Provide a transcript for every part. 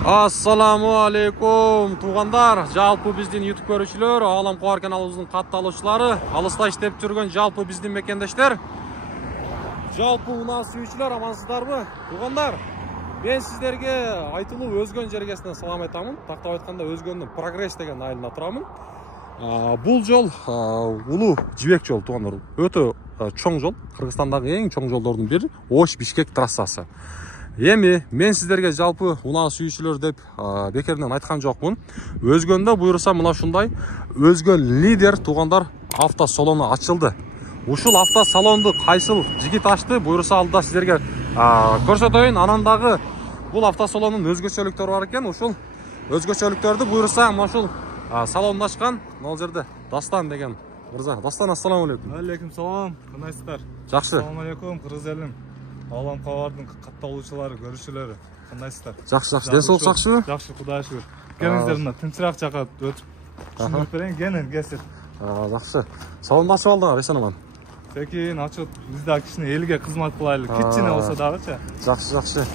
Assalamu alaikum туғандар. Жалпы біздің YouTube көрушілер, Алам Қуар каналымыздың қатталушылары, алыста іштеп жүрген жалпы біздің мекендештер. Жалпы уна сүйүүчүлөр, амансыздарбы? Туғандар, мен сіздерге айтылу өзгөн жергесінен салам айтамын. Тақтап айтканда өзгөндүн прогресс деген айылына турамын. Бул жол улуу жибек жол туғандар. Өтө чоң жол. Кыргызстандагы эң чоң жолдордун бири Ош-Бишкек трассасы. Эми мен сіздерге жалпы уна сүйүүчүлөр деп бекеринен айткан жокмун. Өзгөндө буйруса мына ушундай өзгөн лидер туғандар автосалону ачылды. Ушул автосалонду кайсыл жигит ачты буйруса алда сіздерге көрсөтөйүн. Анан дагы бул автосалондун өзгөчөлүктөрү бар экен. Ушул өзгөчөлүктөрдү буйруса мына ушул салонду ачкан могул жерде Дастан деген мырза. Дастан, ассаламу алейкум. Алейкум салам. Кандайсыздар? Жакшы. Ассаламу алейкум, кыргыз элим. Алам Куардын катталуучулары, көрүүчүлөрү. Кандайсыздар? Жакшы, денсаулык жакшыбы? Жакшы, Кудайга шүгүр. Келиңиздер мына тынчыраак жака өтүп. Түшүндүрүп берейин, кенен кесип. Жакшы. Салонду ачып алдыңар, эсен аман. Секин ачып, биз да кичине элге кызмат кылайлы. Кичине болсо дагычы. Жакшы, жакшы.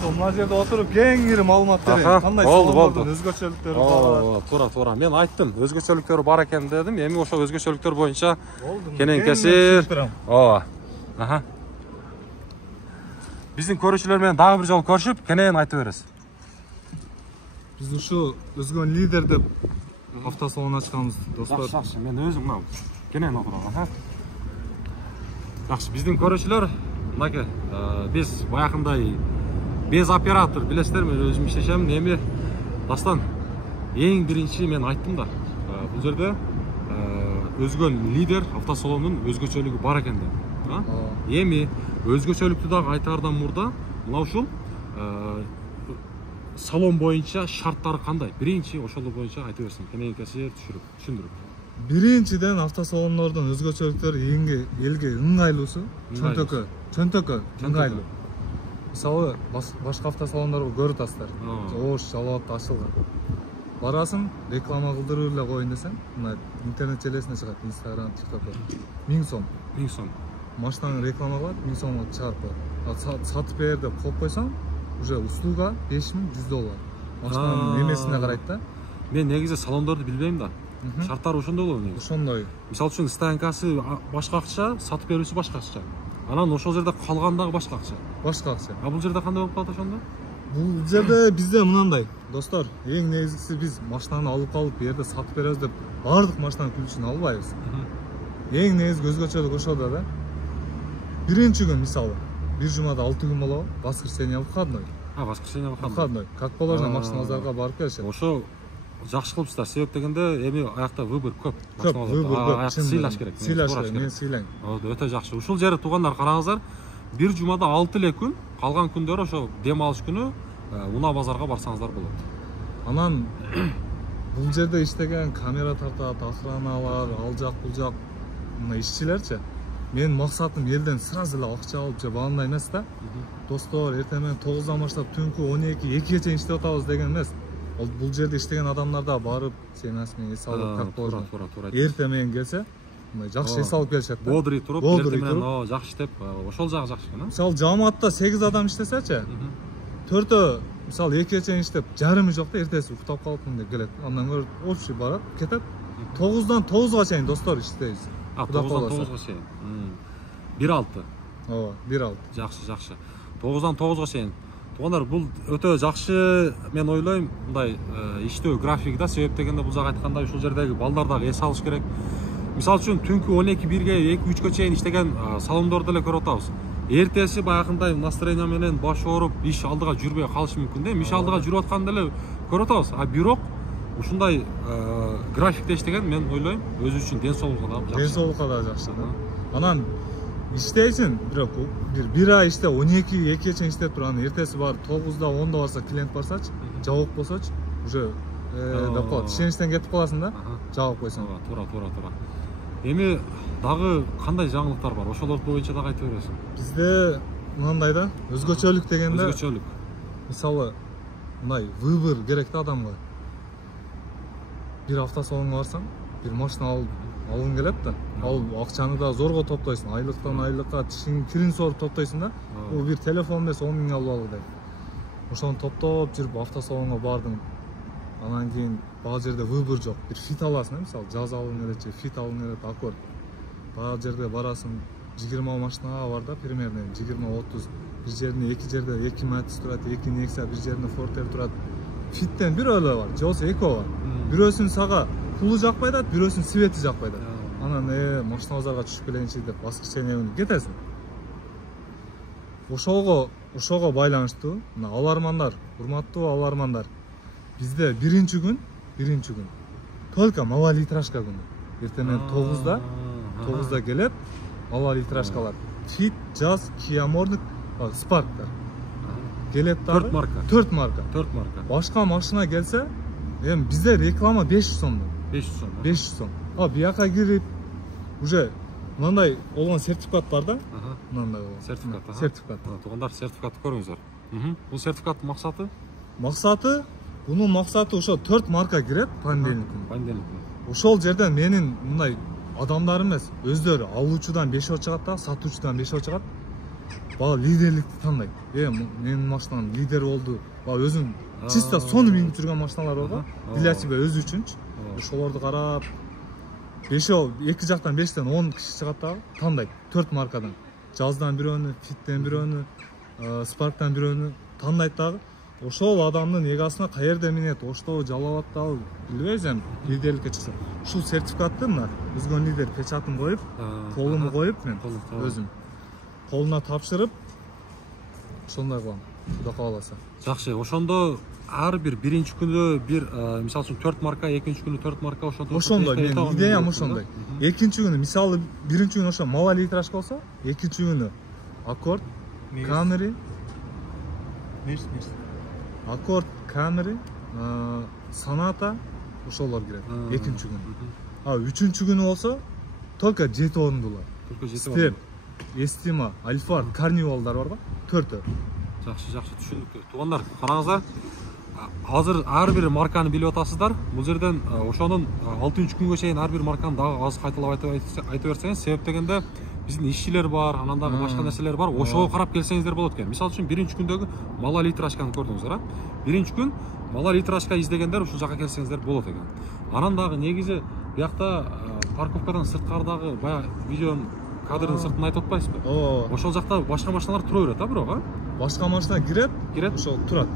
Мына жерде отуруп кеңири маалымат берейин. Кандай салондордун өзгөчөлүктөрү бар? Туура. Мен айттым, өзгөчөлүктөрү бар экен дедим. Эми ошо өзгөчөлүктөр боюнча кенен кесир. Ооба. Биздин көрүүчүлөр менен дагы бир жолу көрүшүп, кенен айтып бересиз. Биз ушу өзгөн лидер деп автосалон ачканбыз, достор. Жакшы, мен өзүм мына кенен отурам. Жакшы, биздин көрүүчүлөр, мынакей, биз баягындай без оператор, билесиздер, мен өзүм иштешем. Эми Дастан, эң биринчи мен айттым да, бул жерде өзгөн лидер автосалондун өзгөчөлүгү бар экен деп. Эми өзгөчөлүктү дагы айтаардан мурда мына ушул салон боюнча шарттары кандай? Биринчи ошол боюнча айтып берсин, кенен кесир түшүндүрүп. Биринчиден автосалондордун өзгөчөлүктөрү элге ыңгайлуусу, чөнтөккө ыңгайлуу. Мисалы, башка автосалондорго көрүп атасыздар. Ош, Жалал-Абадта ачылган. Барасың, реклама кылдырып эле коеюн десең, мына интернет желесине чыгат, Instagram, TikTokко. 1000 сом. 1000 сом. Машинаны реклама кылат, 1000 сомго чыгарып коет. Сатып бер деп коюп койсоң, уже услуга 5000-100 доллар. Машинанын эмесине карайт да. Мен негизи салондорду билбейм да. Шарттары ошондой болобу негизи? Ошондой. Мисалы үчүн стоянкасы башка акча, сатып берүүсү башка акча. Анан ошол жерде калгандагы башка акча. Башка акча. Бул жерде кандай болуп калат ошондо? Бул жерде бизде мынандай, достор, эң негизгиси биз машинаны алып калып, бу жерде сатып беребиз деп баардык машинанын күлчүн албайбыз. Эң негизги өзгөчөлүк ошодо да. Биринчи күн мисалы, бир жумада 6 күн болобу, воскресенье выходной. Воскресенье выходной. Как положено машиналарга барып келишет. Ошо жакшы кылыпсыздар. Себеп дегенде эми аякта выбор көп. Выбор көп. Сыйлаш керек. Сыйлаш керек. Мен сыйлайм. Өтө жакшы. Ушул жерде тугандар караңыздар. Бир жумада 6 эле күн, калган күндөрү ошо дем алыш күнү уна базарга барсаңыздар болот. Анан бул жерде иштеген камера тартат, охраналар, ал жак бул жак мына ишчилерчи. Менин максатым элден сразу эле акча алып же баандай эмес да. Достор, эртең менен 9дан баштап түнкү 12-2 чейин иштеп атабыз деген эмес. Бул жерде иштеген адамдар да барып, сенин асмың эс алып, как положено. Эртең менен келсе, жакшы эс алып келишет да. Бодрый туруп, эртең менен жакшы иштеп, ошол жагы жакшы экен. Мисалы, жамаатта 8 адам иштесечи, 4-өө мисалы 2 чейин иштеп, жарымы жок да, эртеси уктап калыпмын деп келет. Андан көрүп, общий барат, кетет. 9дан 9га чейин достор иштейбиз. 9дан 9га чейин. 1-6. Ооба, 1-6. Жакшы. 9дан 9га чейин. Тугандар, бул өтө жакшы, мен ойлойм, мындай иштөө график да. Себеп дегенде бул жак айткандай ушул жердеги балдар дагы эс алыш керек. Мисалы үчүн түнкү 12-1ге, 2-3кө чейин иштеген салондорду эле көрүп атабыз. Эртеси баягындай настроение менен баш ооруп, иш алдыга жүрбөй калышы мүмкүн да. Иш алдыга жүрүп атканды эле көрүп атабыз. А бирок ушундай графикте иштеген мен ойлойм, өзү үчүн ден соолукка да жакшы. Ден соолукка да жакшы да. Анан иштейсиң, бирок бир ай иштеп 12-2 чейин иштеп туруп, анан эртеси барып 9да 10да барса, клиент барсачы, жабык болсочу, уже деп калат. Ишеничтен кетип каласың да, жабык койсоң. Туура. Эми дагы кандай жаңылыктар бар? Ошолорду боюнча дагы айтып бересиң. Бизде мындай да, өзгөчөлүк дегенде, мисалы, мындай выбор керек да адамга. Бир автосалонго барсаң, бир машина алгың келет да. Ал акчаны да зорго топтойсуң. Айлыктан айлыкка тишиң кирин соруп топтойсуң да. Бул бир телефон эмес 10 000 алып алгыдай. ошону топтоп жүрүп автосалонго бардым. Анан кийин бул жерде выбор жок. Бир фит аласың, мисалы жаз алгың келет же фит алгың келет, аккорд. Бул жерде барасың, 20 машинага бар да, примерно 20-30. Бир жерде 2 жерде 2 Матис турат, 2 Nexia, бир жерде Forte турат. Фиттен бир эле бар, же болбосо экөө бар. Бирөөсүн сага пулу жакпай да, бирөөсүн свети жакпай да. Анан машина базарга түшүп келейинчи деп воскресенье күнү кетесиң. Ошого байланыштуу, мына алармандар, урматтуу алармандар. Бизде биринчи күн только малолитражка күнү. Эртемен 9да келет малолитражкалар. Fit, Jazz, Kia Morning, Spark'тар. Келет дагы 4 марка. Башка машина келсе, эми бизде реклама 500 сомдон. 500 сом. Бияка кирип уже мындай болгон сертификат бар да. Мындай сертификат. Туугандар, сертификатты көрүңүздөр. Бул сертификаттын мунун максаты ошо 4 марка кирет понедельник. Ошол жерден менин мындай адамдар эмес, өздөрү алуучудан 5 чыгат да, сатуучудан 5 чыгат. Бала лидерликти тандайт. Менин машинам лидер болду. Өзүм чисто сону минип жүргөн машиналар бар го. Для себя өзү үчүнчү. Ошолорду карап 2 жактан 5тен 10 киши чыгат да, тандайт 4 маркадан. Жаздан бирөөнү, Фиттен бирөөнү, Спарктан бирөөнү тандайт дагы. Ошол адамдын эгасына каерде минет, Ошто Жалалаттабы билбейбиз эми лидерликке чыкса. Ушул сертификатты мына өзгөн лидер печатын коюп, колуму коюп мен өзүм колуна тапшырып ошондой кылам. Кудай кааласа. Жакшы, ошондо ар бир биринчи күнү бир, мисалы үчүн 4 марка, экинчи күнү 4 марка ошондой. Менин идеям ошондой. Экинчи күнү мисалы биринчи күнү ошо малолитражка болсо, экинчи күнү Accord, Camry, Accord, Camry, Sonata ошолор кирет. Экинчи күнү. Үчүнчү күнү болсо только 7 орундулар. Step, Estima, Alphard, Carnival'дар бар го, 4-тө. Жакшы түшүндүк. Туугандар, караңыздар. Азыр ар бир марканы билип атасыздар. Бул жерден ошонун 6-күнгө чейин ар бир марканы дагы аз кайталап айтып берсеңиз, себеп дегенде биздин ишчилер бар, анан дагы башка нерселер бар. Ошого карап келсеңиздер болот экен. Мисалы үчүн биринчи күндөгү малолитражканы көрдүңүздөр, Биринчи күн малолитражка издегендер ушул жака келсеңиздер болот экен. Анан дагы негизи биякта парковкадан сырткардагы баягы видеонун кадрдын сыртын айтып атпайсызбы? Ошол жакта башка машиналар тура берет, бирок, Башка машина кирет, ошол турат.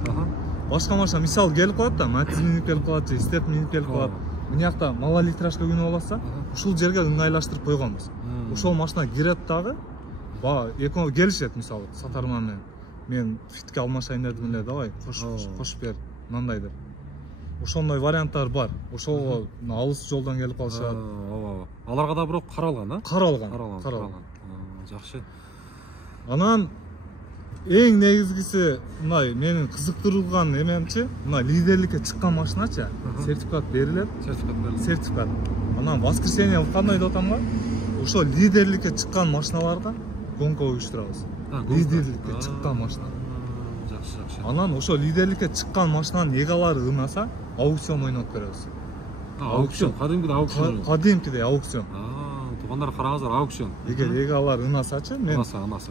Башка машина мисалы келип калат да, Матис минип келип калат, же Степ минип келип калат. Мынакта малолитражка күнү болса, ушул жерге ыңгайлаштырып койгонбуз. Ошол машина кирет дагы, экөө келишет мисалы, сатарман менен. Мен фитке алмашайын дедим эле, давай, кошуп бер, мындай деп. Ошондой варианттар бар. Ошого алыс жолдон келип калышат. Аларга да бирок каралган, Каралган. Жакшы. Анан эң негизгиси мындай менин кызыктырган эмемчи, мына лидерликке чыккан машиначы, сертификат берилет. Сертификат. Анан воскресенье кандай деп атамга? Ошо лидерликке чыккан машиналарда гонка уюштурабыз. Лидерликке чыккан машина. Жакшы. Анан ошо лидерликке чыккан машинанын эгалары ынаса, аукцион ойнотуп беребиз. Аукцион, кадимкидей аукцион. Туугандар, караңыздар, аукцион. Эгер эгалар ынасачы, мен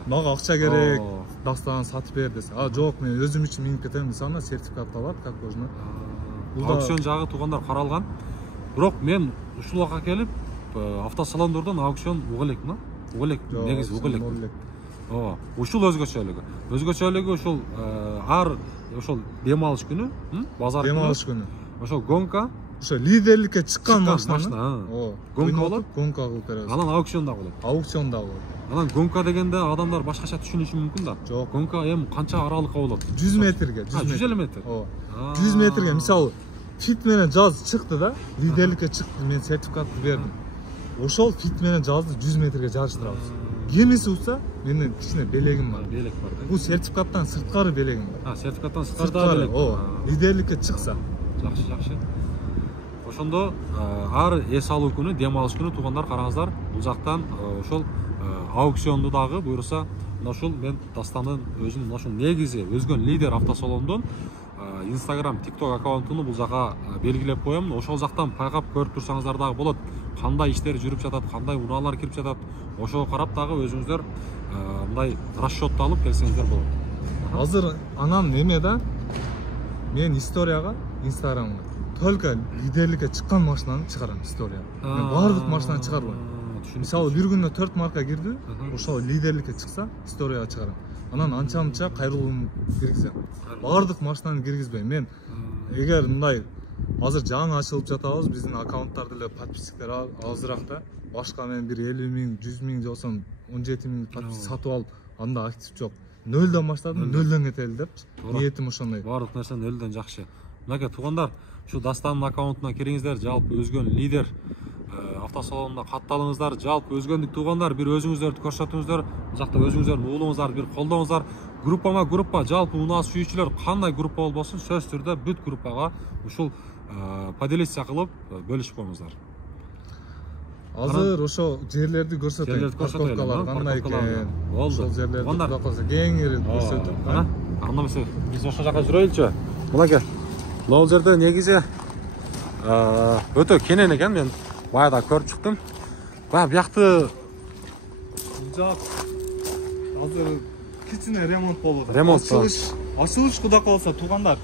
мага акча керек, дастан сатып бер десе, жок, мен өзүм үчүн минип кетем десе, ана сертификат алат, как можно. Аукцион жагы туугандар каралган. Бирок мен ушул жака келип, автосалондордон аукцион уга элекмин, негизи уга элек. Ушул өзгөчөлүгү ушул ошол дем алыш күнү, базар күнү. Ошол гонка, ошо лидерликке чыккан машина. Гонка болот, гонка кылып беребиз. Анан аукцион да болот. Анан гонка дегенде адамдар башкача түшүнүшү мүмкүн да. Жок. Гонка эми канча аралыкка болот? 100 метрге, 150 метр. 100 метрге, мисалы, фит менен жаз чыкты да, лидерликке чыкты, мен сертификатты бердим. Ошол фит менен жазды 100 метрге жарыштырабыз. Кемиси утса, менин кичине белегим бар. Белек бар да. Бул сертификаттан сырткары белегим бар. Сертификаттан сырткары белек. Лидерликке чыкса. Жакшы. Ошондо ар эс алуу күнү, дем алыш күнү туугандар караңыздар, бул жактан ошол аукционду дагы буйруса, ушул мен Дастанын өзүнүн ошол негизи өзгөн лидер автосалондон Instagram, TikTok аккаунтуну бул жака белгилеп коем. Ошол жактан пайгап көрүп турсаңыздар дагы болот. Кандай иштер жүрүп жатат, кандай унаалар кирип жатат. Ошого карап дагы өзүңүздөр мындай расчетту алып келсеңиздер болот. Азыр анан эме да, мен историяга, инстаграмга только лидерликке чыккан машинаны чыгарам историяга. Мен бардык машинаны чыгарбайм. Мисалы бир күндө 4 марка кирди, ошол лидерликке чыкса историяга чыгарам. Анан анча-мынча кайрылуум киргизем. Бардык машинаны киргизбейм. Мен эгер мындай азыр жаңы ачылып жатабыз, биздин аккаунттарда эле подписчиктер азыраак да. Башка мен бир 50 000, 100 000 же болсо 17 000 подписчик сатып алып, анда актив жок. Нөлдөн баштадым, нөлдөн кетели деп. Ниетим ошондой. Бардык нерсе нөлдөн жакшы. Мынакей туугандар, ушу Дастандын аккаунтуна кириңиздер, жалпы өзгөн лидер автосалонунда катталыңыздар, жалпы өзгөндүк туугандар, бир өзүңүздөрдү көрсөтүңүздөр, бул жакта өзүңүздөрдүн уулуңуздарды бир колдоңуздар. Группама группа, жалпы унаа сүйүүчүлөр кандай группа болбосун, сөзсүз түрдө бүт группага ушул поделиться кылып бөлүшүп коюңуздар. Азыр ошо жерлерди көрсөтөйүн. Парковкалар кандай экен? Болду. Ошол жерлерди кудай кылса кеңири көрсөтүп, анда эмесе биз ошол жака жүрөйлүчү. Мынакей. Бул жерде негизи өтө кенен экен, мен баягы көрүп чыктым. Баягы биякты жак азыр кичине ремонт болду. Ремонт. Ачылыш кудай кылса туугандар.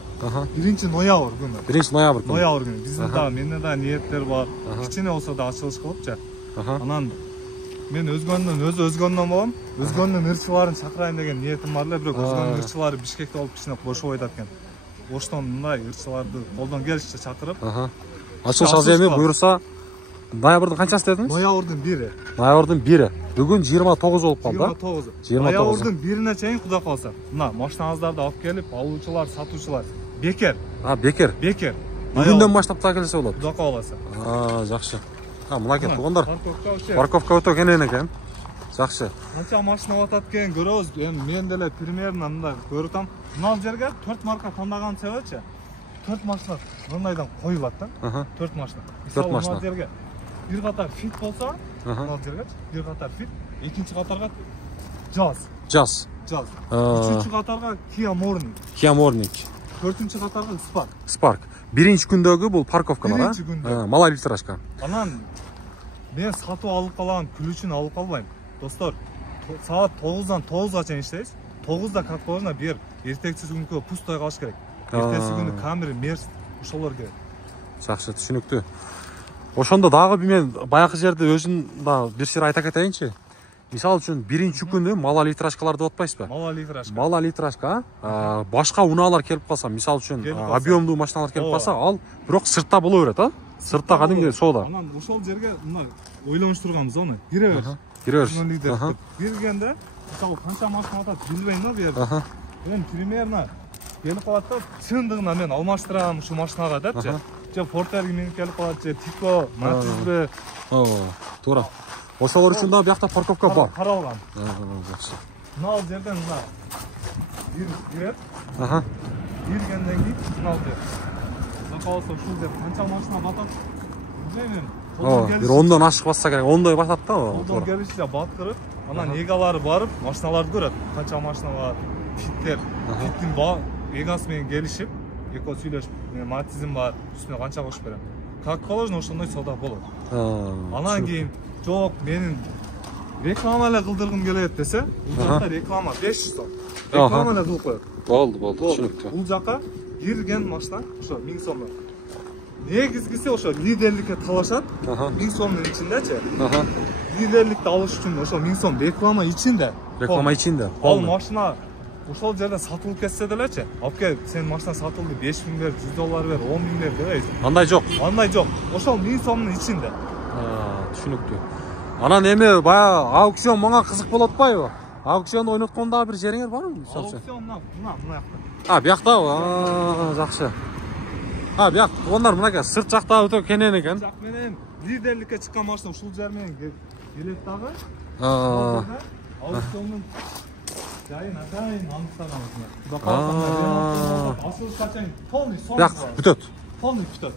1-ноябрь күнү. 1-ноябрь күнү. Ноябрь күнү. Биздин да менде да ниеттер бар. Кичине болсо да ачылыш кылыпчы. Анан мен өзгөндөн болом. Өзгөндүн ырчыларын чакырайын деген ниетим бар эле, бирок өзгөндүн ырчылары Бишкекте болуп кичине бошоп айтат экен. Оштон мындай ырчыларды колдон келишче чакырып. Ачылыш азыр эми буюрса ноябрдын канчасы дедиңиз? Ноябрдын 1-и. Ноябрдын 1-и. Бүгүн 29 болуп калды. 29. Ноябрдын 1-ине чейин кудай калса. Мына машинаңыздарды алып келип, алуучулар, сатуучулар бекер. Бекер. Бекер. Бүгүндөн баштап да келсе болот. Кудай калса. Жакшы. Мынакей туугандар. Парковка өтө кенен экен. Жакшы. Канча машина атат экен көрөбүз. Эми мен деле примерно мындай көрүп атам. Мына жерге 4 марка тандаган себепчи 4 машина мындайдан коюлат да. 4 машина. 4 машина. Мына жерге бир катар фит болсо, мына жерге бир катар фит, экинчи катарга Jazz. Үчүнчү катарга Kia Morning. Төртүнчү катарга Spark. Биринчи күндөгү бул парковкалар, Биринчи күндө. Малай литрашка. Анан мен сатып алып калган ключун алып калбайм. Достор, саат 9-дан 9га чейин иштейбиз. 9да как положено бир эртекси күнгө пустой калыш керек. Эртеси күнү камера, мерс ошолор керек. Жакшы, түшүнүктүү. Ошондо дагы мен баягы жерде өзүм да бир сыр айта кетейинчи. Мисалы үчүн биринчи күнү мала литрашкаларды деп атпайсызбы? Мала литрашка башка унаалар келип калса, мисалы үчүн объемдуу машиналар келип калса, ал бирок сыртта боло берет, Сыртта кадимги соода. Анан ошол жерге мына ойлонуштурганбыз аны. Киребиз. Киргенде, мисалы канча машина атат билбейм да бу жерде. Мен примерно келип калат да, чындыгына мен алмаштырам ушу машинага депчи. Же Фортерге менип келип калат, же Тико, Матизбе. Туура. Ошолор үчүн да биякта парковка бар. Каралган. Жакшы. Мына жерден мына кирет. Киргенден кийин мына жер. Калса ушул жер канча машина батат? Билбейм. Бир 10дон ашык басса керек. 10дой батат да. Колдон келишче баткырып, анан эгалары барып машиналарды көрөт. Канча машина бар, фиттер. Фиттин эгасы менен келишип, экөө сүйлөшүп, мен матизм бар, үстүнө канча кошуп берем. Как положено ошондой соода болот. Анан кийин жок, менин реклама эле кылдыргым келет десе, бул жакта реклама 500 сом. Реклама эле кылып коет. Болду, түшүнүктүү. Бул жака кирген машина ошо 1000 сомдон. Негизгиси ошо лидерликке талашат. 1000 сомдун ичиндечи. Лидерликти алыш үчүн ошо 1000 сом реклама ичинде. Ал машина ошол жерде сатылып кетсе делечи. Алып кел, сен машина сатылды, 5000 бер, $100 бер, 10.000 бер дебейсиз. Андай жок. Ошол 1000 сомдун ичинде. Түшүнүктүү. Анан эми баягы аукцион мага кызык болуп атпайбы? Аукционду ойноткондо бир жериңер барбы? Аукцион мына жакта. Биякта, жакшы. Бияк, туугандар мынакей сырт жакта өтө кенен экен. Жак менен лидерликке чыккан машина ушул жер менен келет дагы. Аукциондун жайын атайын аныктаганбыз. Ачылышка чейин полный сон. Бияк бүтөт. Полный бүтөт.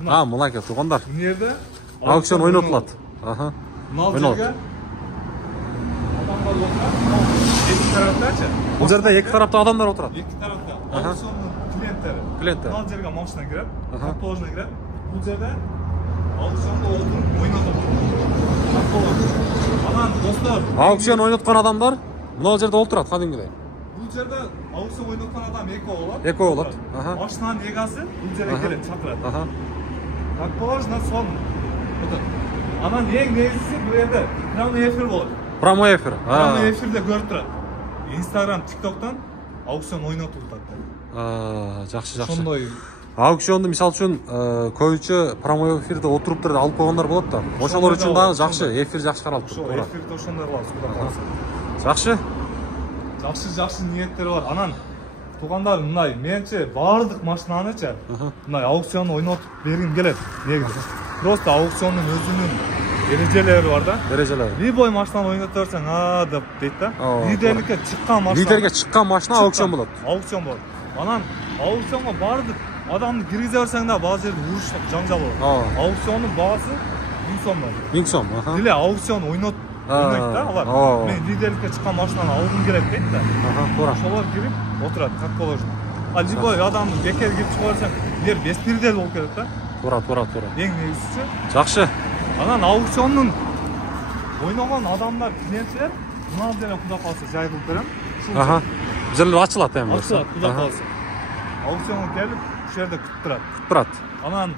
Мынакей туугандар. Бул жерде аукцион ойнотулат. Мына жерге адамдар отурат. Эки тараптачы. Бул жерде эки тарапта адамдар отурат. Эки тарапта аукциондун клиенттери. Мына жерге машина кирет, как положено кирет. Бул жерде аукциондо отуруп ойнотот. Анан достор, аукцион ойноткон адамдар мына жерде отурат кадимгидей. Бул жерде аукцион ойноткон адам эки болот. Эки болот. Машинанын эгасы бул жерге келет, чакырат. Как положено, сон. Анан эң негизгиси бул жерде прямой эфир болот. Прямой эфир. Прямой эфирде көрүп турат. Instagram, TikToктон аукцион ойнотулуп атат. Жакшы, жакшы. Ошондой Аукционду мисалы үчүн көбүнчө прямой эфирде отуруп туруп алып койгондар болот да. Ошолор үчүн дагы жакшы, эфир жакшы каралып ошо турат. эфирде ошондой кылабыз, Кудай кааласа. Жакшы. Жакшы ниеттер бар. Анан туугандар, мындай менче баардык машинанычы мындай аукционду ойнотуп бергим келет негизи. Просто аукциондун өзүнүн эрежелери бар да. Эрежелери. Любой машинаны ойнотуп берсең, деп дейт да. Лидерликке чыккан машина. Лидерге чыккан машина аукцион болот. Аукцион болот. Анан аукционго баардык адамды киргизе берсең да баары жерде уруш, жаңжал болот. Аукциондун баасы 1000 сомдон. 1000 сом. Деле аукцион ойнойт да алар. Мен лидерликке чыккан машинаны алгым келет дейт да. Туура. Ошолор кирип отурат, как положено. А любой адамды бекер кирип чыгып берсең, бер беспредел болуп кетет да. Туура. Эң негизгиси. Жакшы. Анан аукциондун ойногон адамдар, клиенттер, мына жерде Кудай кааласа жай кылып берем. Жерлер ачылат эми. Ачылат, Кудай кааласа. Аукционго келип, ушул жерде күтүп турат. Анан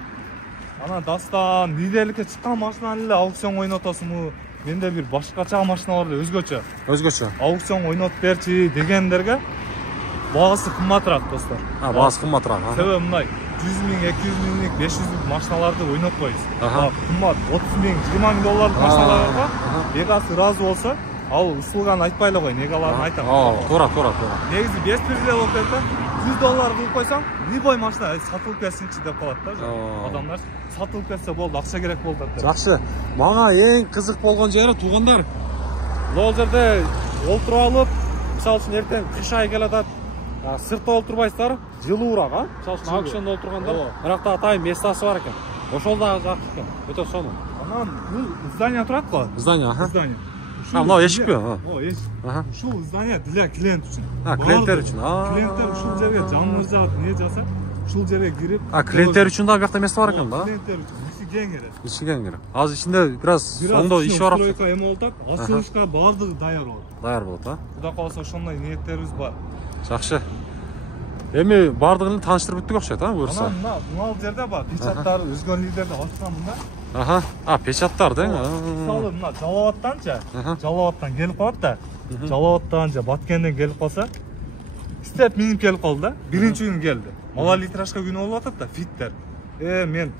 дастан лидерликке чыккан машинаны эле аукционго ойнотосуңбу? Менде бир башкача машина бар эле, өзгөчө. Аукционго ойнотуп берчи дегендерге баасы кымбатыраак, достор. Баасы кымбатыраак. Себеби мындай 100 миң, 200 миңдик, 500 миңдик машиналарды ойнотпойбуз. Кымбат 30 миң, 20 миң долларлык машиналар бар. Эгасы ыраазы болсо, ал ысылган айтпай эле кой, негаларын айтам. Туура. Негизи беспредел болуп кетет да. $100 кылып койсоң, любой машина сатылып кетсинчи деп калат да. Адамдар сатылып кетсе болду, акча керек болду деп. Жакшы. Мага эң кызык болгон жери туугандар. Бул жерде олтуруп алып, мисалы үчүн эртең кыш айы келатат. Сыртта олтурбайсыздар, жылуураак, мисалы үчүн аукциондо олтургандар. Мынакта атайын местасы бар экен. Ошол дагы жакшы экен. Өтө сонун. Анан бул здание турат го? Здание, Здание. Мына эшикпи? Эшик. Ушул здание для клиент үчүн. Клиенттер үчүн. Клиенттер ушул жерге жанмыжат, не жаса, ушул жерге кирип. Клиенттер үчүн дагы биякта место бар экен да? Клиенттер үчүн. Иши кең керек. Азыр ичинде бираз оңдоо иши бар. Стройка эме болуп, ачылышка баардыгы даяр болот. Даяр болот, Кудай кааласа ошондой ниеттерибиз бар. Жакшы. Эми баардыгын тааныштырып бүттүк окшойт, буюрса. Анан мына жерде бар, печаттар өзгөн лидерде ачкан мында. Печаттар да. Мисалы мына Жалалабадтан келип калат да. Жалалабадтан же Баткенден келип калса, степ минип келип калды да. Биринчи күнү келди. Малолитражка күнү болуп атат да, фиттер. Мен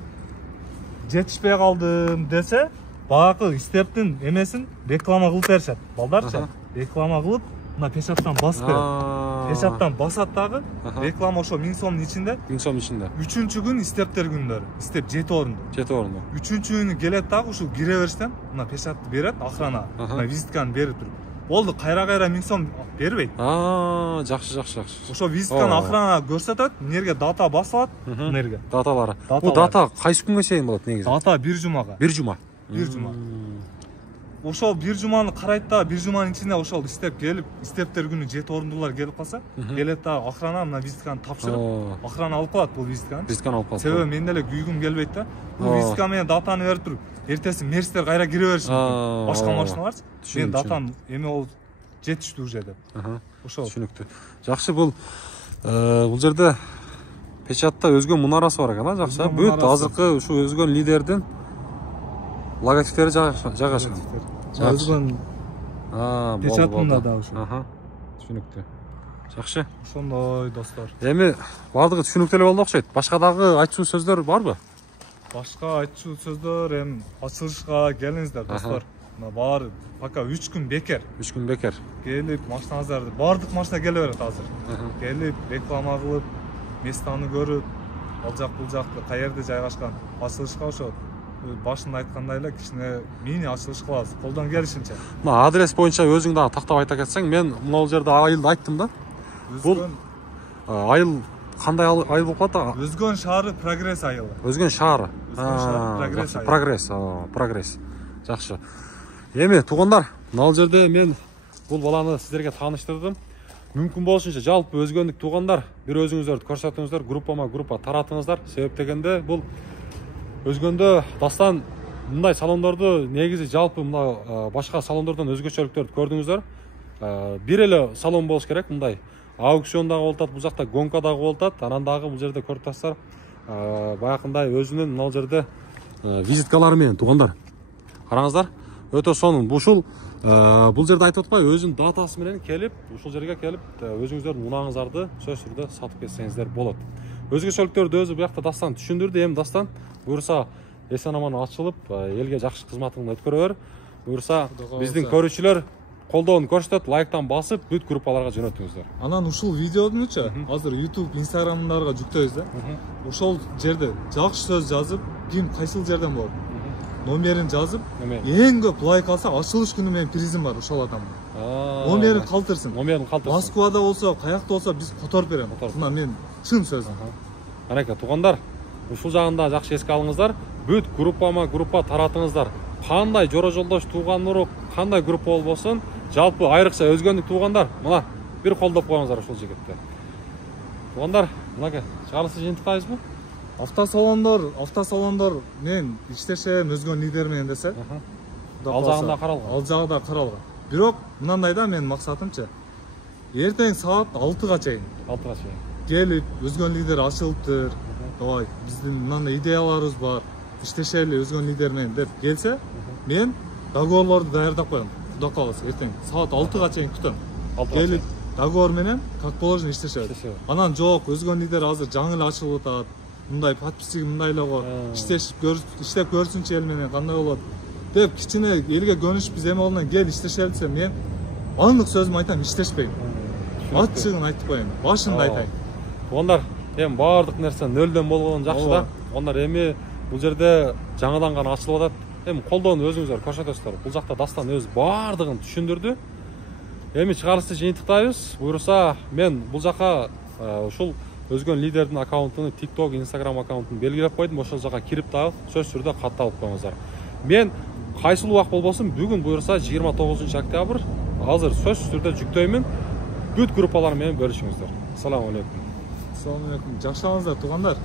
жетишпей калдым десе, баягы стептин эмесин реклама кылып беришет. Балдарчы, реклама кылып, мына печаттан басып берет. Печаттан басат дагы, реклама ошо 1000 сомдун ичинде. 1000 сом ичинде. 3-чү күн стептер күндөрү. Степ 7 орунду. 7 орунду. 3-чү күнү келет дагы ушул кире бериштен, мына печатты берет охрана. Мына визитканы берип туруп. Болду, кайра 1000 сом бербейт. Жакшы. Ошо визитканы охрана көрсөтөт, нерге дата басылат, нерге. Даталары. Бул дата кайсы күнгө чейин болот негизи? Дата 1 жумага. 1 жума. 1 жума. Ошол 1 жуманы карайт да, 1 жуманын ичинде ошол степ келип, стептер күнү 7 орундулар келип калса, келет да охрана мына визитканы тапшырып, охрана алып калат бул визитканы. Визитканы алып калат. Себеби мен деле күйгүм келбейт да. Бул визитка менен датаны берип туруп, эртеси мерстер кайра кире бериши мүмкүн. Башка машиналарчы. Мен датам эме болуп жетиштүү уже деп. Ошол. Түшүнүктүү. Жакшы, бул жерде печатта өзгөн мунарасы бар экен, жакшы. Бүт азыркы ушу өзгөн лидердин логотиптери жайгашкан. Өзгөн печатында да ушу. Түшүнүктүү. Жакшы. Ошондой достор. Эми бардыгы түшүнүктүү эле болду окшойт. Башка дагы айтчу сөздөр барбы? Башка айтчу сөздөр, эми ачылышка келиңиздер достор. Мына баары пока 3 күн бекер. 3 күн бекер. Келип машинаңыздарды, баардык машина келе берет азыр. Келип реклама кылып, местаны көрүп, ал жак бул жакты каерде жайгашкан ачылышка ошо башында айткандай эле кичине мини ачылыш кылабыз, колдон келишинче. Мына адрес боюнча өзүң дагы тактап айта кетсең, мен мына жерде айылды айттым да. Бул айыл кандай айыл болуп калат? Өзгөн шаары Прогресс айылы. Өзгөн шаары. Прогресс. Жакшы. Эми туугандар, мына жерде мен бул баланы сиздерге тааныштырдым. Мүмкүн болушунча жалпы өзгөндүк туугандар, бир өзүңүздөрдү көрсөтүңүздөр, группа таратыңыздар. Себеп дегенде бул өзгөндө дастан мындай салондорду негизи жалпы мына башка салондордон өзгөчөлүктөрдү көрдүңүздөр. бир эле салон болуш керек. Мындай аукцион дагы болуп атат, бул жакта гонка дагы болуп атат. Анан дагы бул жерде көрүп атасыздар, баягындай өзүнүн мына жерде визиткалары менен туугандар. Караңыздар, өтө сонун. Ушул бул жерде айтып атпайбы, өзүнүн датасы менен келип, ушул жерге келип, өзүңүздөрдүн унааңыздарды сөзсүз түрдө сатып кетсеңиздер болот. Өзгөчөлүктөрдү өзү буякта Дастан түшүндүрдү. Эми Дастан буюрса эсен аман ачылып, элге жакшы кызматыңды өткөрө бер. Буюрса биздин көрүүчүлөр колдоону көрсөтөт, лайктан басып, бүт группаларга жөнөтүңүздөр. Анан ушул видеонучу азыр YouTube, Instagramдарга жүктөйбүз да. Ошол жерде жакшы сөз жазып, ким кайсыл жерден болот, номерин жазып, эң көп лайк алса ачылыш күнү менен призим бар ушул адамдын. Номерин калтырсын. Номерин калтырсын. Москвада болсо, каякта болсо биз которуп берем. Мына мен чын сөз. Анакей туугандар, ушул жагында жакшы эске алыңыздар. Бүт группа таратыңыздар. Кандай жора жолдош, тууган урук, кандай группа болбосун, жалпы айрыкча өзгөндүк туугандар, мына бир колдоп коюңуздар ушул жигитти. Туугандар, мынакей чыгарылышы жыйынтыктайбызбы? Автосалондор мен иштешем өзгөн лидер менен десе, ал жагында каралган. Ал жагында каралган. Бирок мынандай да менин максатымчы, эртең саат 6-га чейин. 6-га чейин. Келип, өзгөн лидер ачылыптыр. Давай, биздин мындай идеяларыбыз бар. Иштешели өзгөн лидер менен деп келсе, мен договорлорду даярдап коем. Кудай кааласа, эртең саат 6-га чейин күтөм. Келип, договор менен как положено иштешели. Анан жок, өзгөн лидер азыр жаңы эле ачылып атат. Мындай подписчиги мындай эле го. Иштеп көрсүнчү эл менен кандай болот деп кичине элге көнүш биз эме болдон кел иштешели десе, мен анық сөзүмдү айтам, иштешпейм. Ачыгын айтып коеюн, башында айтайын. Туугандар, эми баардык нерсе нөлдөн болгон жакшы да. Туугандар, эми бул жерде жаңыдан гана ачылып атат. Эми колдоону өзүңүздөр көрсөтөсүздөр. Бул жакта Дастан өзү баардыгын түшүндүрдү. Эми чыгарылышты жыйынтыктайбыз. Буюрса, мен бул жака ушул өзгөн лидердин аккаунтун, TikTok, Instagram аккаунтун белгилеп койдум. Ошол жака кирип дагы сөзсүз түрдө катты алып коюңуздар. Мен кайсыл убак болбосун, бүгүн буюрса 29-октябрь азыр сөзсүз түрдө жүктөймүн. Бүт группалар менен бөлүшүңүздөр. Assalamu алейкум. Assalamu alaikum. Жакшы алыңыздар туугандар.